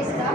Está?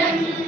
Gracias.